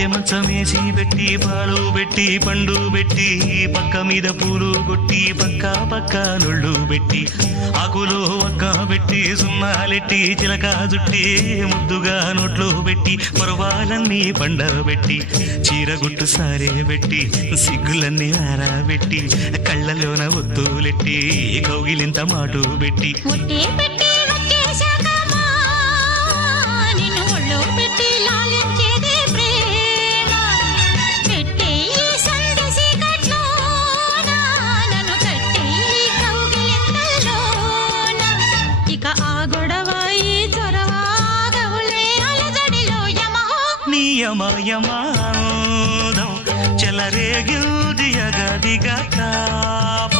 పట్టె మంచం వేసి పెట్టి పాలు పెట్టి పండు పెట్టి పక్క మీద పూలు కొట్టి పక్క పక్క నొళ్ళు పెట్టి ఆకులు ఒక్క పెట్టి సున్నాలెట్టి చిలక జుట్టి ముద్దుగా నోట్లు పెట్టి పరువాలన్నీ పండబెట్టి చీరగుట్టు సారే పెట్టి సిగ్గులన్నీ ఆరబెట్టి కళ్ళలోన ఒత్తులెట్టి కౌగిలింత మాటు పెట్టి యమయమాదం చెలరేగిల్ది అగదిగా తాప